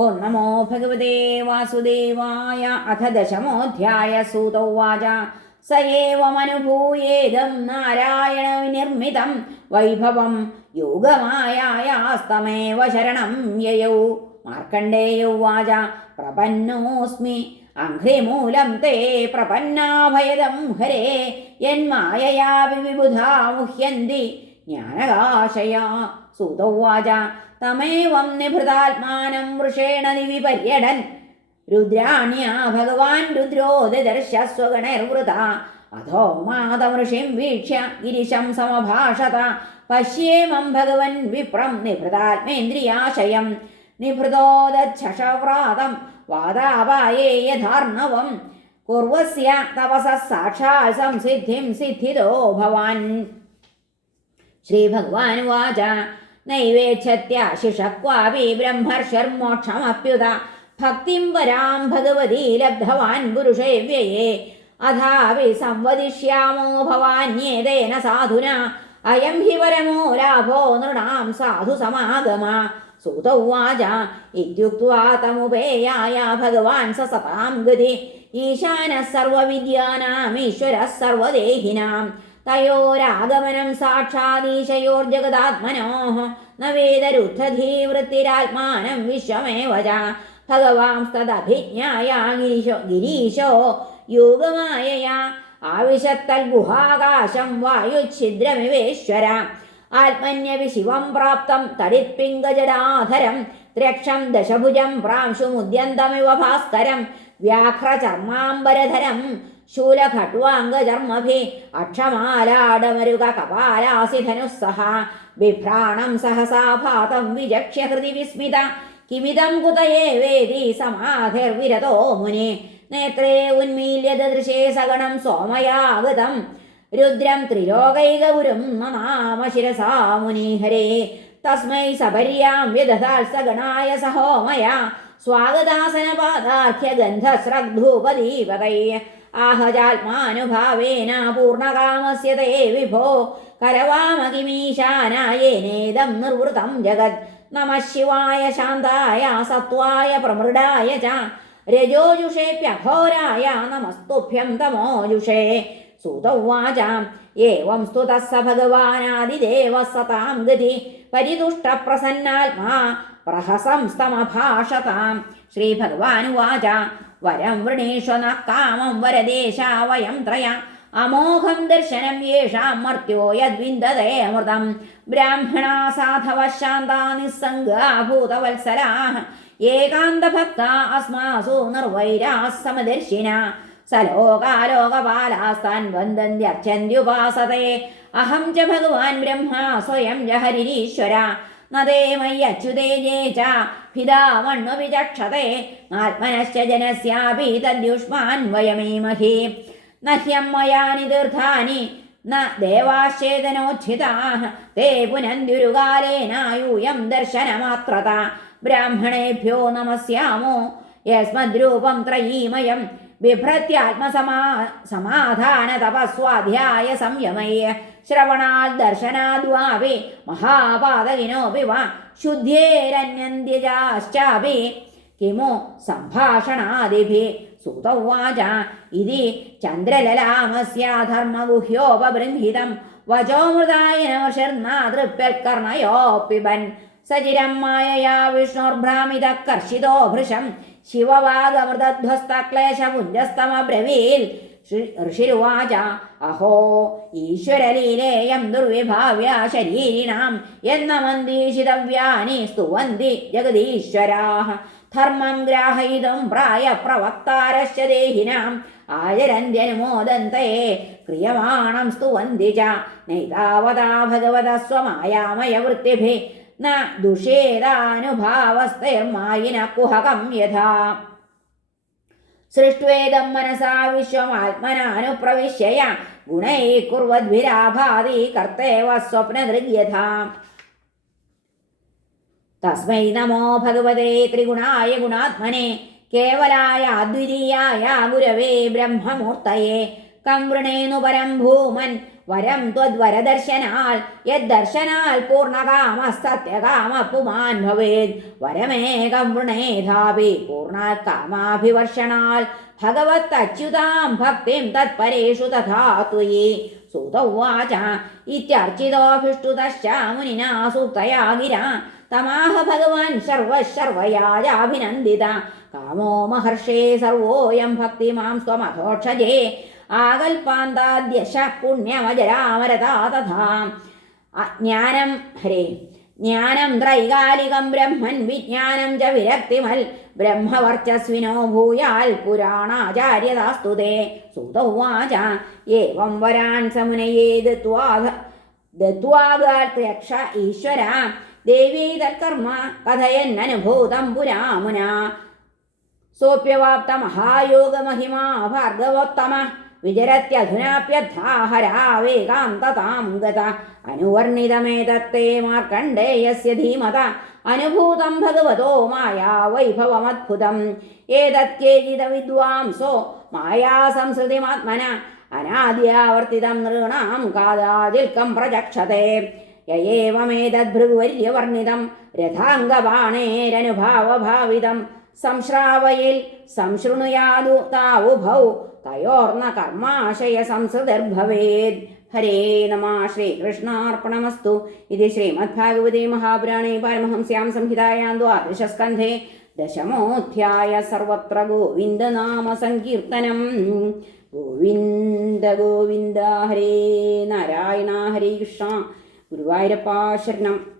ഓം നമോ ഭഗവതേ വാസുദേവായ. അഥ ദശമോധ്യായ. സൂത ഉവാച സ ഏവമനുഭൂയേദം നാരായണ വിനിർമ്മിതം വൈഭവം യോഗമായാസ്തമേവ ശരണം യയൗ. മാർക്കണ്ഡേയ ഉവാച പ്രപന്നോസ്മി അഘ്രിമൂലം തേ പ്രപന്നാഭയദം ഹരേ യന്മായയാ വിബുധാ മുഹ്യന്തി ജ്ഞാനകാശയാ. സൂത ഉവാച തമേവം നിഭൃതാത്മാനം വൃഷേണ നിവിപര്യടൻ രുദ്രാണ്യാ ഭഗവാൻ രുദ്രോ ദദർശ സ്വഗണൈർവൃത. അധോ മാതമൃഷിം വീക്ഷ്യ ഗിരിശം സമഭാഷത. പശ്യേമം ഭഗവൻ വിപ്രം നിഭൃതാത്മേന്ദ്രിയാശയം. നിഭൃതോദക്ഷവ്രാതം വാദാപായേ യഥാർണവം കുർവസ്യ തപസഃ സാക്ഷാൽ സംസിദ്ധിം സിദ്ധിതോ ഭവാൻ. ശ്രീഭഗവാനുവാച നൈവേച്ഛത്യാശിഷക്വാപി ബ്രഹ്മർഷിർമോക്ഷമപ്യുത ഭക്തിം വരാം ഭഗവതി ലബ്ധവാൻ പുരുഷേവ്യയേ. അഥാപി സംവദിഷ്യാമോ ഭവാന്യേതേന സാധുന അയം ഹി പരമോ ലാഭോ നൃണാം സാധു സമാഗമ. സൂത ഉവാച ഇത്യുക്ത്വാ തമുപേയായ ഭഗവാൻ സസതാം ഗതി. ഈശാനഃ സർവവിദ്യാനാം ഈശ്വരഃ സർവദേഹിനാം. തയോരാഗമനം സാക്ഷാദീശയോർജഗദാത്മനോഃ ന വേദരുദ്ധധീവൃത്തിരാത്മാനം വിശ്വമേവ ച. ഭഗവാംസ്തദഭിജ്ഞായ ഗിരീശോ യോഗമായയാ ആവിശത്തൽഗുഹാകാശം വായുച്ഛിദ്രമിവേശ്വര. ആത്മന്യപി ശിവം പ്രാപ്തം തടിത്പിംഗജടാധരം ത്രക്ഷം ദശഭുജം പ്രാംശുമുദ്യന്തമിവ ഭാസ്കരം വ്യാഘ്രചർമാംബരധരം ശൂലഖട്വാംഗചർമ്മഭി അക്ഷമാലാടമരുക കപാലാസിധനുസ്സഹ. ബിഭ്രാണം സഹസാ ഭാതം വിചക്ഷ്യ ഹൃദി വിസ്മിത. കിമിദം കുതയേ വേദി സമാധിർവിരതോ മുനി. നേത്രേ ഉന്മീല്യ ദദൃശേ സഗണം സോമയാഗതം രുദ്രം ത്രിലോകൈകഗുരും നമാമ ശിരസാ മുനിഹരേ. തസ്മൈ സപര്യാം വ്യദധാൽ സഗണായ സഹോമയ സ്വാഗതാസനപാദാഖ്യ ഗന്ധസ്രഗ്ധൂപദീപകൈ. ആഹജാത്മാനുഭാവേന പൂർണ്ണകാമസ്യ തേ വിഭോ കരവാമ കിമീശാനായേനേദം നിർവൃതം ജഗത്. നമഃ ശിവായ ശാന്തായ സത്വായ പ്രമൃഡായ ച രജോജുഷേപ്യഘോരായ നമസ്തുഭ്യം തമോജുഷേ. സൂത ഉവാച ഏവം സ്തുതഃ സ ഭഗവാനാദിദേവഃ സതാം ഗതി പരിതുഷ്ടപ്രസന്നാത്മാ പ്രഹസംസ്തമഭാഷതാം. ശ്രീഭഗവാനുവാച വരം വൃണീഷ്വ നഃ കാമം വരദേശാ വയം ത്രയ അമോഘം ദർശനം യേഷാം മർത്യോ യദ്വിന്ദതേ അമൃതം. ബ്രാഹ്മണാ സാധവഃ ശാന്താ നിസ്സംഗാ ഭൂതവത്സലാഃ ഏകാന്തഭക്താ അസ്മാസു നിർവൈരാः സമദർശിനാ. സലോകാലോകപാലാസ്താൻ വന്ദന്ത്യർച്ചന്ത്യുപാസതേ. അഹം ച ഭഗവാൻ ബ്രഹ്മ സ്വയം ച ഹരിരീശ്വര. നദേ മയ്യച്യുതേ ജേ ച ഭിതാമണ്വവിചക്ഷതേ. ആത്മനശ്ച ജനസ്യാപി തദ്യുഷ്മാൻവയമീമഹി. ന ഹ്യമ്മയാനി തീർത്ഥാനി ന ദേവാശ്ചേതനോച്ഛിതാഃ തേ പുനന്ത്യുരുകാലേന യൂയം ദർശനമാത്രത. ബ്രാഹ്മണേഭ്യോ നമസ്യാമോ യസ്മദ്രൂപം ത്രയീമയം ബിഭ്രത്യാത്മസമാധാന തപസ്വാധ്യായ സംയമയ. ശ്രവണാൽ ദർശനാദ്വാപി മഹാപാതകിനോപി വാ ശുദ്ധ്യേരന്യന്ത്യജാശ്ചാപി കിമു സംഭാഷണാദിഭിः. സൂത ഉവാച ഇതി ചന്ദ്രലലാമസ്യ ധർമ്മഗുഹ്യോപബൃംഹിതം വചോമൃതായ നമർഷിർനാദൃപ്യൽക്കർണയോപിബൻ. സചിരം മായയാ വിഷ്ണുർഭ്രാമിതഃ കർഷിതോ ഭൃശം ശിവവാഗമൃതധ്വസ്തക്ലേശപുഞ്ചസ്തമബ്രവീൽ. ഋഷിരുവാച അഹോ ഈശ്വരലീലേയം ദുർവിഭാവ്യ ശരീരിണാം യന്നമന്തീഷിതവ്യാനി സ്തുവന്തി ജഗദീശ്വരാഃ. ധർമ്മം ഗ്രാഹയിതും പ്രായ പ്രവക്താരശ്ച ദേഹിനാം ആചരന്ത്യനുമോദന്തേ ക്രിയമാണം സ്തുവന്തി ച. നൈതാവതാ ഭഗവതഃ സ്വമായാമയവൃത്തിഭിः ന ദുഷേദാനുഭാവസ്തൈർമായിന കുഹകം യഥാ. സൃഷ്ട്വേദം മനസാ വിശ്വമാത്മനാനുപ്രവിശ്യ ഗുണൈഃ കുർവദ്ഭിരാഭാതി കർത്തേവ സ്വപ്നദൃഗ്യഥാ. തസ്മൈ നമോ ഭഗവതേ ത്രിഗുണായ ഗുണാത്മനെ കേവലായ അദ്വിതീയായ ഗുരവേ ബ്രഹ്മമൂർത്തയേ. കം വൃണേന്നു പരം ഭൂമൻ വരം ത്വദ്വരദർശനാൽ യദ്ദർശനാൽ പൂർണ്ണകാമസ്തത്യകാമ പുമാൻ ഭവേത് വരമേകം വൃണേധാപി പൂർണ്ണകാമാഭിവർഷണാൽ ഭഗവത് അച്യുതാം ഭക്തിം തത്പരേഷു തഥാ ത്വയി സൂത ഉവാച ഇത്യർച്ചിതോഭിഷ്ടുതശ്ച മുനിനാ സൂക്തയാ ഗിരാ തമാഹ ഭഗവാൻ സർവശർവയാജാഭിനന്ദിത കാമോ മഹർഷേ സർവോയം ഭക്തിമാം സ്വമധോക്ഷജേ ആകൽപാന്താദ്യശ പുണ്യമജരാമരതാ തഥാ ജ്ഞാനം ജ്ഞാനം ത്രൈകാലികം ബ്രഹ്മൻ വിജ്ഞാനം ച വിരക്തിമൽ ബ്രഹ്മവർച്ചസ്വിനോ ഭൂയാൽ പുരാണാചാര്യതാസ്തു തേ സൂത ഉവാച ഏവം വരാൻ സമുനയേ ദത്വാഗാത്യക്ഷ ഈശ്വര ദേവീ തത്കർമ്മ കഥയന്നനുഭൂതം പുരാമുനാ സോപ്യവാപ്തമഹായോഗമഹിമാ ഭാർഗവോത്തമ വിചരത്യധുനാപ്യഥാഹരാവേകാന്തതാം ഗത അനുവർണിതമേതത്തെ മാർക്കണ്ഡേയസ്യ ധീമത അനുഭൂതം ഭഗവതോ മായാ വൈഭവമദ്ഭുതം ഏതത്യേജിത വിദ്വാംസോ മായാ സംസൃതിമാത്മന അനാദ്യാവർത്തിതം നൃണാം കാദാജിൽക്കം പ്രചക്ഷത്തെ യയേവമേതദ്ഭൃഗുവർയവർണിതം രഥാംഗബാണേരനുഭാവഭാവിതം സംശ്രാവയിൽ സംശൃണുയാതു താവുഭൗ തയോർന്ന കർമാശയ സംസൃതിർഭവേത്. ഹരേ നമഃ. ശ്രീകൃഷ്ണാർപ്പണമസ്തു. ഇത് ശ്രീമദ്ഭാഗവതേ മഹാപുരാണേ പാരമഹംസ്യാം സംഹിതായാം ദ്വാദശസ്കന്ധേ ദശമോധ്യായ. സർവത്ര ഗോവിന്ദനാമ സങ്കീർത്തനം. ഗോവിന്ദ ഗോവിന്ദ. ഹരേ നാരായണ. ഹരേ കൃഷ്ണ. ഗുരുവായൂരപ്പാ ശരണം.